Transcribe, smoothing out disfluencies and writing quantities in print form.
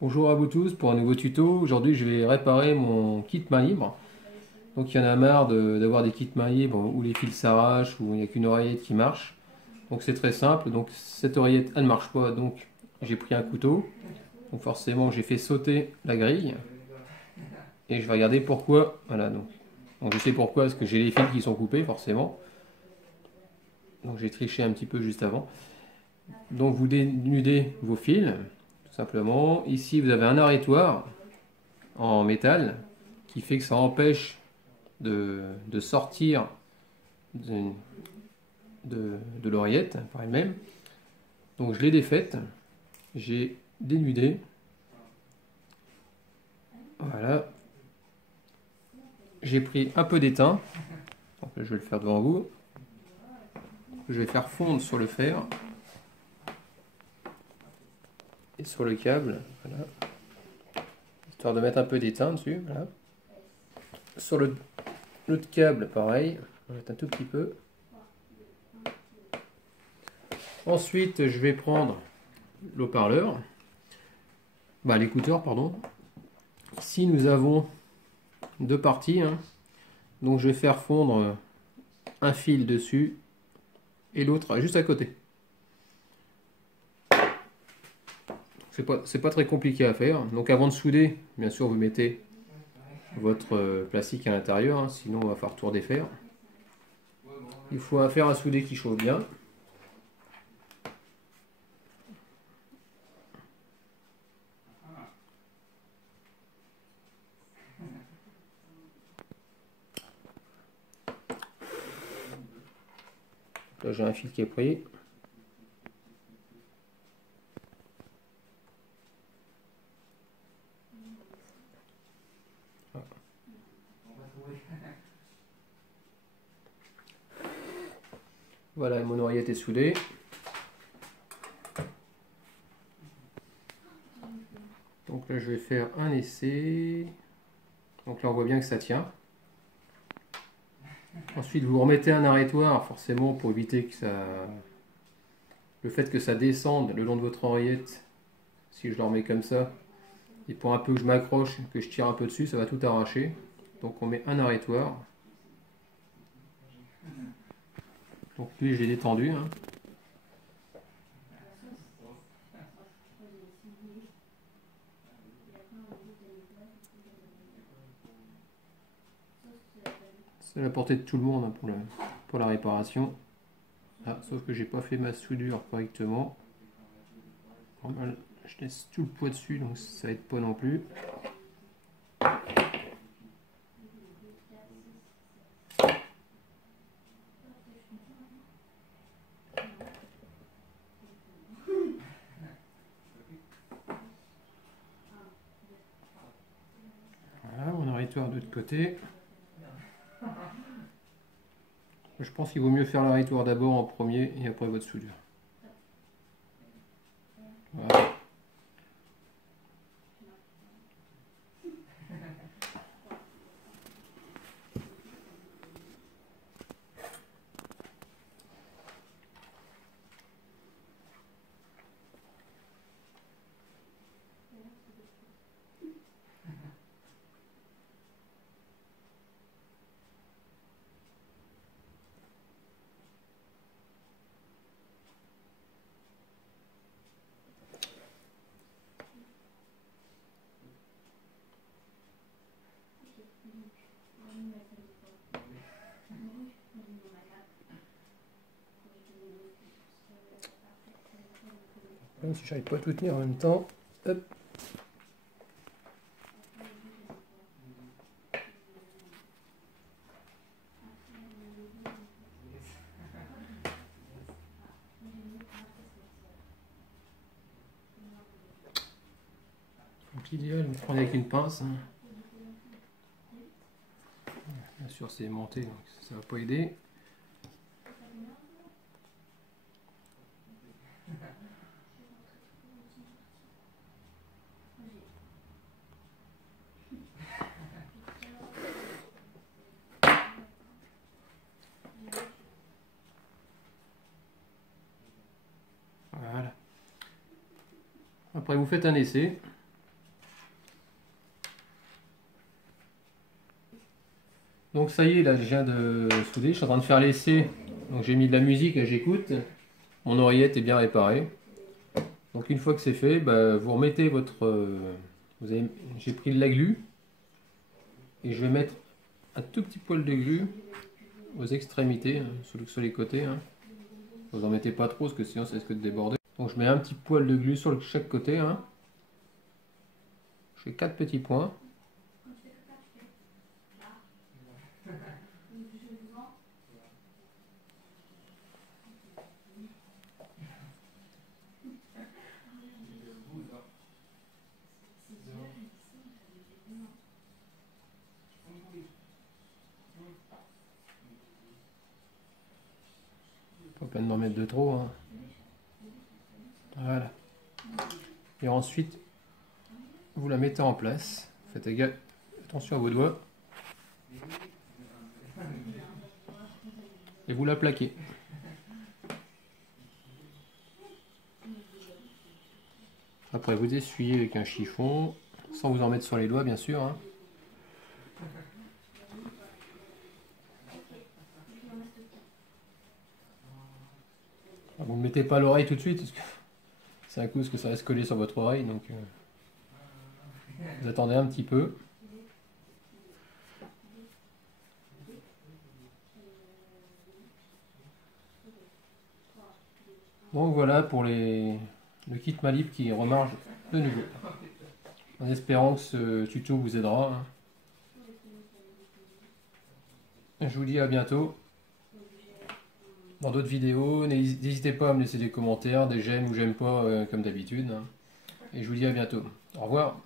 Bonjour à vous tous pour un nouveau tuto. Aujourd'hui, je vais réparer mon kit main libre. Donc, il y en a marre d'avoir des kits main libres où les fils s'arrachent, où il n'y a qu'une oreillette qui marche. Donc, c'est très simple. Donc, cette oreillette, elle ne marche pas. Donc, j'ai pris un couteau. Donc, forcément, j'ai fait sauter la grille. Et je vais regarder pourquoi. Voilà, donc je sais pourquoi, parce que j'ai les fils qui sont coupés, forcément. Donc, j'ai triché un petit peu juste avant. Donc, vous dénudez vos fils, tout simplement. Ici, vous avez un arrêtoir en métal qui fait que ça empêche de sortir de, de l'oreillette par elle-même. Donc je l'ai défaite, j'ai dénudé. Voilà. J'ai pris un peu d'étain. Donc là, je vais le faire devant vous. Je vais faire fondre sur le fer et sur le câble. Voilà. Histoire de mettre un peu d'étain dessus. Voilà. Sur l'autre câble, pareil. On va mettre un tout petit peu. Ensuite, je vais prendre l'haut-parleur. L'écouteur, pardon. Ici, nous avons deux parties, hein. Donc je vais faire fondre un fil dessus et l'autre juste à côté. C'est pas très compliqué à faire. Donc avant de souder, bien sûr, vous mettez votre plastique à l'intérieur, hein, sinon on va faire tour des fers. Il faut un fer à souder qui chauffe bien. Là j'ai un fil qui est pris. Voilà, mon oreillette est soudée. Donc là je vais faire un essai. Donc là on voit bien que ça tient. Ensuite vous remettez un arrêtoir forcément pour éviter que le fait que ça descende le long de votre oreillette. Si je le remets comme ça, et pour un peu que je m'accroche, que je tire un peu dessus, ça va tout arracher. Donc on met un arrêtoir. Donc lui je l'ai détendu, hein. C'est à la portée de tout le monde, hein, pour la réparation. Ah, sauf que j'ai pas fait ma soudure correctement. Normal, je laisse tout le poids dessus, donc ça aide pas non plus. Voilà, mon arrêtoir de l'autre côté. Je pense qu'il vaut mieux faire l'arrêtoir d'abord en premier et après votre soudure. Voilà. Même si j'arrive pas à tout tenir en même temps. Hop. Donc l'idéal, vous prenez avec une pince, hein. Bien sûr c'est aimanté, donc ça va pas aider. Voilà. Après vous faites un essai. Donc ça y est, là je viens de souder, je suis en train de faire l'essai. Donc j'ai mis de la musique et j'écoute. Mon oreillette est bien réparée. Donc une fois que c'est fait, bah, vous remettez votre... j'ai pris de la glu et je vais mettre un tout petit poil de glu aux extrémités, hein, sur les côtés. Hein. Vous en mettez pas trop parce que sinon ça risque de déborder. Donc je mets un petit poil de glu sur chaque côté. Hein. Je fais 4 petits points. Pas peine d'en mettre de trop. Hein. Voilà. Et ensuite, vous la mettez en place. Faites attention à vos doigts. Et vous la plaquez. Après, vous essuyez avec un chiffon, sans vous en mettre sur les doigts, bien sûr. Hein. Vous ne mettez pas l'oreille tout de suite, parce que c'est un coup parce que ça reste collé sur votre oreille, donc vous attendez un petit peu. Donc voilà pour le kit Malib qui remarche de nouveau. En espérant que ce tuto vous aidera. Hein. Je vous dis à bientôt dans d'autres vidéos. N'hésitez pas à me laisser des commentaires, des j'aime ou j'aime pas comme d'habitude. Hein. Et je vous dis à bientôt. Au revoir.